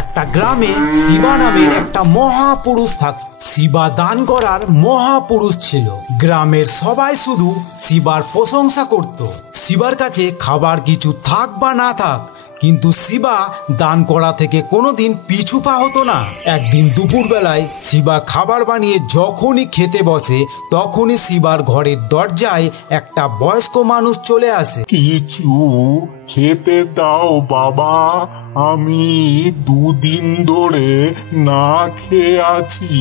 একটা গ্রামে শিবা নামের একটা মহাপুরুষ থাকত। শিবা দান করার মহাপুরুষ ছিল। গ্রামের সবাই শুধু শিবার প্রশংসা করত। শিবার কাছে খাবার কিছু থাক বা না থাক, কিন্তু শিবা দান করা থেকে কোনোদিন পিছু পা হতো না। একদিন দুপুরবেলায় শিবা খাবার বানিয়ে যখনই খেতে বসে, তখনই শিবার ঘরের দরজায় একটা বয়স্ক মানুষ চলে আসে। কিছু খেতে দাও বাবা, আমি দুদিন ধরে না খেয়ে আছি।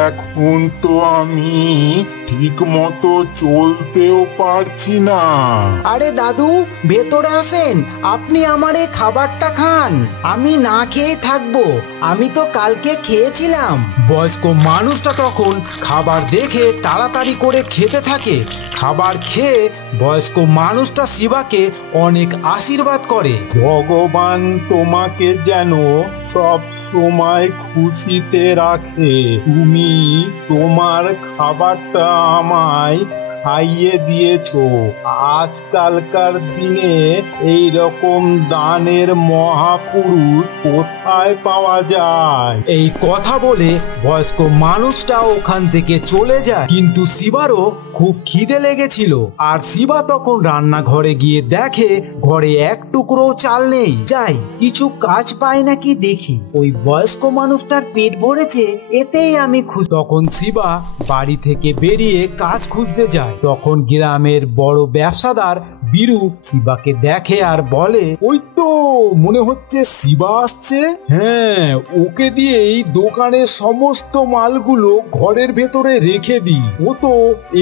এখন তো আমি ঠিক মতো চলতেও পারছি না। আরে দাদু, ভেতরে আসেন, আপনি আমার এই খাবারটা খান। আমি না খেয়ে থাকবো, আমি তো কালকে খেয়েছিলাম। বয়স্ক মানুষটা তখন খাবার দেখে তাড়াতাড়ি করে খেতে থাকে। খাবার খেয়ে বয়স্ক মানুষটা শিবাকে অনেক আশীর্বাদ করে। ভগবান তোমাকে যেন সব সময় খুশিতে রাখে। তুমি তোমার খাবারটা আমায় খাইয়ে দিয়েছো। আজকালকার দিনে এই রকম দানের মহাপুরুষ কোথায় পাওয়া যায়? এই কথা বলে বয়স্ক মানুষটা ওখান থেকে চলে যায়। কিন্তু শিবারও খুব খিদে লেগেছিল, আর শিবা তখন রান্নাঘরে গিয়ে দেখে ঘরে এক টুকরো চাল নেই। যাই, কিছু কাজ পাই নাকি দেখি। ওই বয়স্ক মানুষটার পেট ভরেছে, এতেই আমি খুশি। তখন শিবা বাড়ি থেকে বেরিয়ে কাজ খুঁজতে যায়। তখন গ্রামের বড় ব্যবসাদার বীরু শিবাকে দেখে আর বলে, ওই তো মনে হচ্ছে শিবা আসছে। হ্যাঁ, ওকে দিয়েই দোকানের সমস্ত মালগুলো ঘরের ভেতরে রেখে দিই। ও তো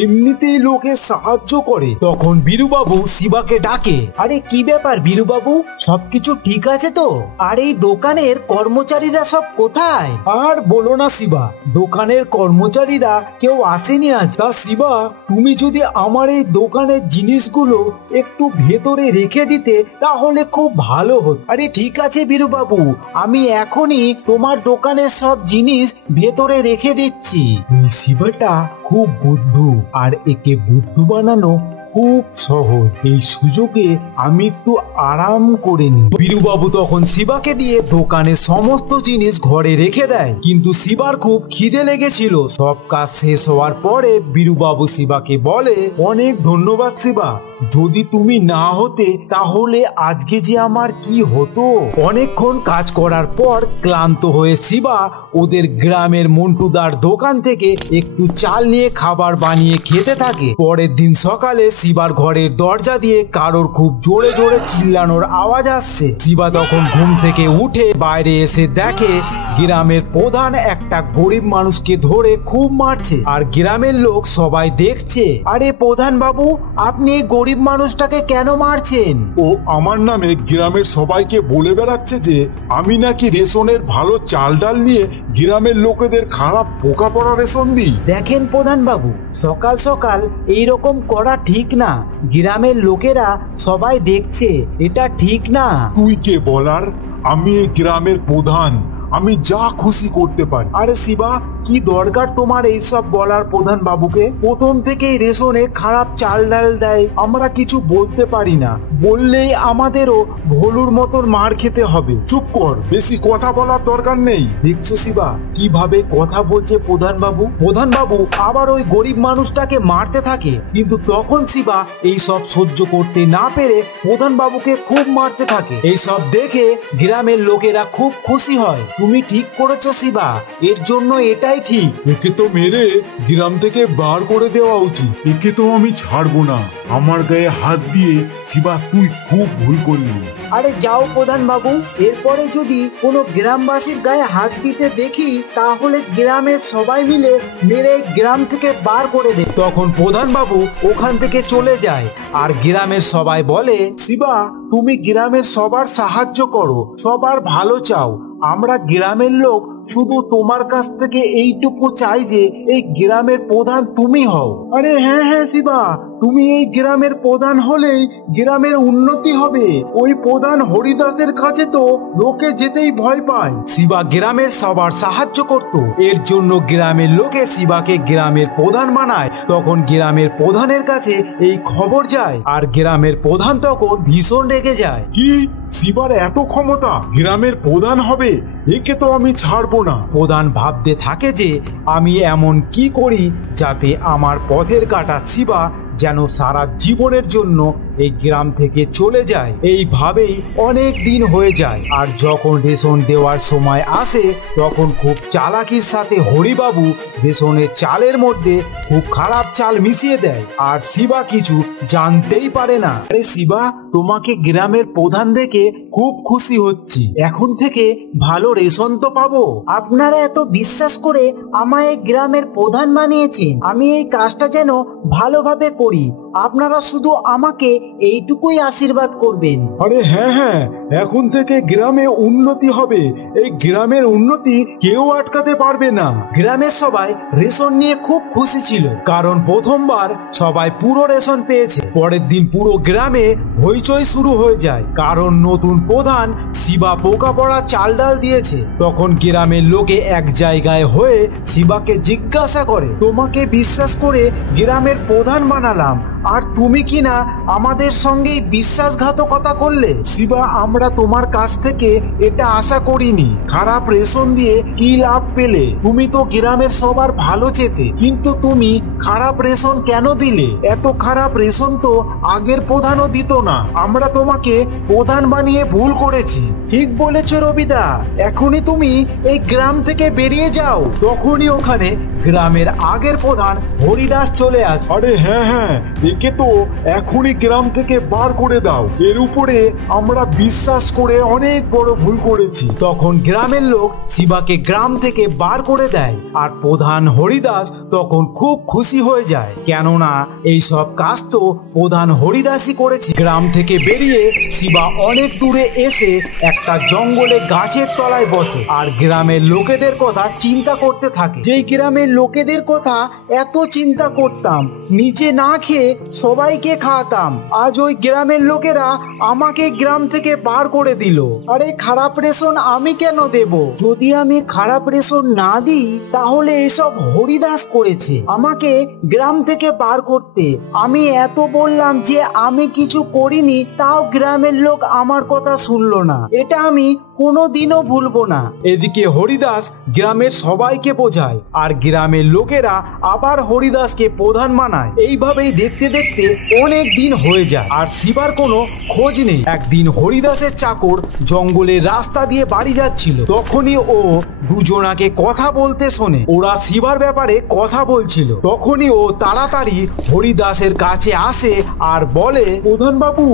এমনিতেই লোকে সাহায্য করে। তখন বীরুবাবু শিবাকে ডাকে। আরে কি ব্যাপার বীরুবাবু, সবকিছু ঠিক আছে তো? আর এই দোকানের কর্মচারীরা সব কোথায়? আর বলো না শিবা, দোকানের কর্মচারীরা কেউ আসেনি আজ। তা শিবা, তুমি যদি আমার এই দোকানের জিনিসগুলো একটু ভেতরে রেখে দিতে তাহলে খুব ভালো হতো। আরে ঠিক আছে বীরুবাবু, আমি এখনই তোমার দোকানের সব জিনিস ভেতরে রেখে দিচ্ছি। এই শিবাটা খুব বুদ্ধু, আর একে বুদ্ধু বানানো খুব সহজ। এই সুযোগে আমি একটু আরাম করে নি। বীরুবাবু তখন শিবাকে দিয়ে দোকানের সমস্ত জিনিস ঘরে রেখে দেয়। কিন্তু শিবার খুব খিদে লেগেছিল। সব কাজ শেষ হওয়ার পরে বীরুবাবু শিবাকে বলে, অনেক ধন্যবাদ শিবা, যদি তুমি না হতে তাহলে আজকে যে আমার কি হতো। অনেকক্ষণ কাজ করার পর ক্লান্ত হয়ে শিবা ওদের গ্রামের মন্টুদার দোকান থেকে একটু চাল নিয়ে খাবার বানিয়ে খেতে থাকে। পরের দিন সকালে শিবার ঘরের দরজা দিয়ে কারোর খুব জোরে জোরে চিল্লানোর আওয়াজ আসছে। শিবা তখন ঘুম থেকে উঠে বাইরে এসে দেখে গ্রামের প্রধান একটা গরিব মানুষকে ধরে খুব মারছে, আর গ্রামের লোক সবাই দেখছে। আরে প্রধান বাবু, আপনি এই গরিব মানুষটাকে কেন মারছেন? ও আমার নামে গ্রামের সবাইকে বলে বেড়াচ্ছে যে আমি নাকি রেশনের ভালো চাল ডাল নিয়ে গ্রামের লোকেদের খারাপ পোকা পড়া রেশন দিই। দেখেন প্রধান বাবু, সকাল সকাল এইরকম করা ঠিক না। গ্রামের লোকেরা সবাই দেখছে, এটা ঠিক না। তুই কে বলার? আমি এই গ্রামের প্রধান, আমি যা খুশি করতে পারি। আরে শিবা, কি দরকার তোমার এইসব বলার প্রধান বাবুকে? প্রথম থেকেই রেশনে খারাপ চাল ডাল দেয়, আমরা কিছু বলতে পারি না। বললেই আমাদেরও ভলুর মতন মার খেতে হবে। চুপ কর, বেশি কথা বলার দরকার নেই। দেখছো শিবা কিভাবে কথা বলছে প্রধান বাবু? প্রধান বাবু আবার ওই গরিব মানুষটাকে মারতে থাকে। কিন্তু তখন শিবা এই সব সহ্য করতে না পেরে প্রধান বাবুকে খুব মারতে থাকে। এই সব দেখে গ্রামের লোকেরা খুব খুশি হয়। তুমি ঠিক করেছো শিবা, এর জন্য এটাই ঠিক। একে তো মেরে গ্রাম থেকে বার করে দেওয়া উচিত। একে তো আমি ছাড়বো না। আমার গায়ে হাত দিয়ে শিবা তুই খুব ভুল করলি। আরে যাও প্রধান বাবু, এরপরে যদি কোনো গ্রামবাসীর গায়ে হাত দিতে দেখি তাহলে গ্রামের সবাই মিলে মেরে গ্রাম থেকে বার করে দে। তখন প্রধান বাবু ওখান থেকে চলে যায়, আর গ্রামের সবাই বলে, শিবা তুমি গ্রামের সবার সাহায্য করো, সবার ভালো চাও। আমরা গ্রামের লোক শুধু তোমার কাছ থেকে এইটুকু চাই যে এই গ্রামের প্রধান তুমি হও। আরে হ্যাঁ হ্যাঁ শিবা, তুমি এই গ্রামের প্রধান হলেই গ্রামের উন্নতি হবে। ওই প্রধান হরিদাসের কাছে তো লোকে যেতেই ভয় পায়। শিবা গ্রামের সবার সাহায্য করত, এর জন্য গ্রামের লোকে শিবাকে গ্রামের প্রধান বানায়। তখন গ্রামের প্রধানের কাছে এই খবর যায়, আর গ্রামের প্রধান তখন ভীষণ রেগে যায়। কি, শিবার এত ক্ষমতা, গ্রামের প্রধান হবে? একে তো আমি ছাড়বো না। প্রধান ভাবতে থাকে যে আমি এমন কি করি যাতে আমার পথের কাটা শিবা যেন সারা জীবনের জন্য এই গ্রাম থেকে চলে যায়। এইভাবেই অনেক দিন হয়ে যায়, আর যখন রেশন দেওয়ার সময় আসে তখন খুব চালাকির সাথে হরিবাবু রেশনের চালের মধ্যে খুব খারাপ চাল মিশিয়ে দেয়, আর শিবা কিছু জানতেই পারে না। আরে শিবা, তোমাকে গ্রামের প্রধান দেখে খুব খুশি হচ্ছি, এখন থেকে ভালো রেশন তো পাবো। আপনারা এত বিশ্বাস করে আমায় এই গ্রামের প্রধান বানিয়েছেন, আমি এই কাজটা যেন ভালোভাবে করি। আপনারা শুধু আমাকে এইটুকুই আশীর্বাদ করবেন। আরে হ্যাঁ হ্যাঁ, এখন থেকে গ্রামে উন্নতি হবে। এই গ্রামের উন্নতি কেউ আটকাতে পারবে না। গ্রামের সবাই রেশন নিয়ে খুব খুশি ছিল, কারণ প্রথমবার সবাই পুরো রেশন পেয়েছে। পরের দিন পুরো গ্রামে হইচই শুরু হয়ে যায়, কারণ নতুন প্রধান শিবা পোকা পড়া চাল ডাল দিয়েছে। তখন গ্রামের লোকে এক জায়গায় হয়ে শিবাকে জিজ্ঞাসা করে, তোমাকে বিশ্বাস করে গ্রামের প্রধান বানালাম, আর তুমি কিনা আমাদের সঙ্গে বিশ্বাসঘাতকতা করলে। শিবা, আমরা তোমার কাছ থেকে এটা আশা করিনি। খারাপ রেশন দিয়ে কি লাভ পেলে? তুমি তো গ্রামের সবার ভালো চেতে, কিন্তু তুমি খারাপ রেশন কেন দিলে? এত খারাপ রেশন তো আগের প্রধানও দিত না। আমরা তোমাকে প্রধান বানিয়ে ভুল করেছি। ঠিক বলেছ রবিদা, এখনই তুমি এই গ্রাম থেকে বেরিয়ে যাও। তখনই ওখানে গ্রামের আগের প্রধান হরিদাস চলে আসে। আরে হ্যাঁ হ্যাঁ, একে তো এখনই গ্রাম থেকে বার করে দাও। এর উপরে আমরা বিশ্বাস করে অনেক বড় ভুল করেছি। তখন গ্রামের লোক শিবাকে গ্রাম থেকে বার করে দেয়, আর প্রধান হরিদাস তখন খুব খুশি হয়ে যায়, কেননা এই সব কাজ তো প্রধান হরিদাসই করেছে। গ্রাম থেকে বেরিয়ে শিবা অনেক দূরে এসে একটা জঙ্গলে গাছের তলায় বসে, আর গ্রামের লোকেদের কথা চিন্তা করতে থাকে। যেই গ্রামের লোকেদের কথা এত চিন্তা করতাম, নিচে না খেয়ে সবাইকে খাওয়াতাম, আজ ওই গ্রামের লোকেরা আমাকে গ্রাম থেকে বার করে দিল। আরে খারাপ রেশন আমি কেন দেব? যদি আমি খারাপ রেশন না দিই তাহলে এসব হরিদাস করেছে আমাকে গ্রাম থেকে বার করতে। আমি এত বললাম যে আমি কিছু করিনি, তাও গ্রামের লোক আমার কথা শুনলো না। এটা আমি কোনোদিনও ভুলবো না। এদিকে হরিদাস গ্রামের সবাইকে বোঝায়, আর গ্রামের লোকেরা আবার হরিদাসকে প্রধান বানায়। এইভাবেই দেখতে দেখতে অনেক দিন হয়ে যায়, আর শিবার কোনো খোঁজ নেই। একদিন হরিদাসের চাকর জঙ্গলের রাস্তা দিয়ে বাড়ি যাচ্ছিল, তখনই ও দুজনাকে কথা বলতে শোনে। ওরা শিবার ব্যাপারে কথা বলছিল। তখনই ও তাড়াতাড়ি হরিদাসের কাছে আসে আর বলে, প্রধান বাবু,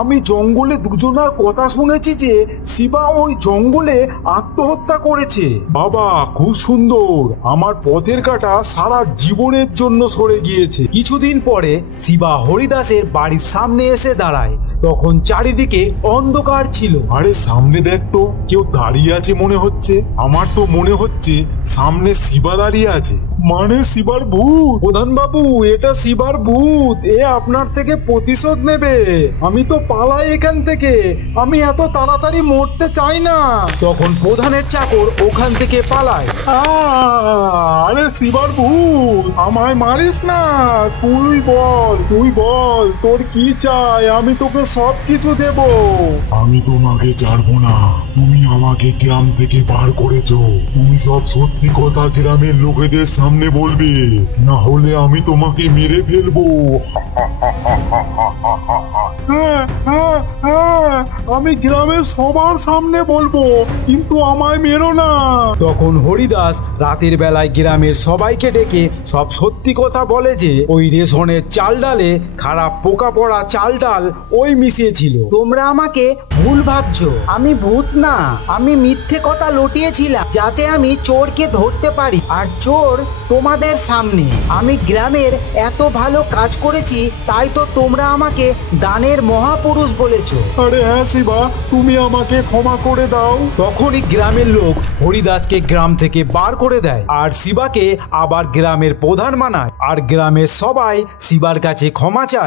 আমি জঙ্গলে দুজনার কথা শুনেছি যে শিবা ওই জঙ্গলে আত্মহত্যা করেছে। বাবা, খুব সুন্দর। আমার পথের কাটা সারা জীবনের জন্য সরে গিয়েছে। কিছুদিন পরে শিবা হরিদাসের বাড়ির সামনে এসে দাঁড়ায়। তখন চারিদিকে অন্ধকার ছিল। আরে সামনে দেখ তো, কেউ দাঁড়িয়ে আছে মনে হচ্ছে। আমার তো মনে হচ্ছে সামনে শিবা দাঁড়িয়ে আছে, মানে শিবার ভূত। প্রধান বাবু, এটা শিবার ভূত, এ আপনার থেকে প্রতিশোধ নেবে। আমি তো পালাই এখান থেকে, আমি এত তাড়াতাড়ি মরতে চাই না। তখন প্রধানের চাকর ওখান থেকে পালায়। আরে শিবার ভূত, আমায় মারিস না। তুই বল তোর কি চাই, আমি তোকে সব কিছু দেব। আমি তোমাকে ছাড়বো না। তুমি আমাকে গ্রাম থেকে বার করেছো, তুমি সব সত্যি কথা গ্রামের লোকেদের সামনে বলবে, না হলে আমি তোমাকে মেরে ফেলবো। আমি গ্রামের সবার সামনে বলবো, কিন্তু আমায় মেরো না। তখন হরিদাস রাতের বেলায় গ্রামের সবাইকে ডেকে সব সত্যি কথা বলে যে ওই রেশনের চাল ডালে খারাপ পোকা পড়া চাল ডাল ওই মিশিয়েছিল। তোমরা আমাকে ভুল ভাবছো, আমি ভূত না, আমি মিথ্যে কথা লটিয়েছিলাম যাতে আমি চোরকে ধরতে পারি, আর চোর তোমাদের সামনে। আমি গ্রামের এত ভালো কাজ করেছি, তাই তো তোমরা আমাকে দানের মহাপুরুষ বলেছো। আরে হ্যাঁ শিবা, তুমি আমাকে ক্ষমা করে দাও। তখনই গ্রামের লোক হরিদাসকে গ্রাম থেকে বার করে দেয় আর শিবাকে আবার গ্রামের প্রধান বানায় আর গ্রামের সবাই শিবার কাছে ক্ষমা চায়।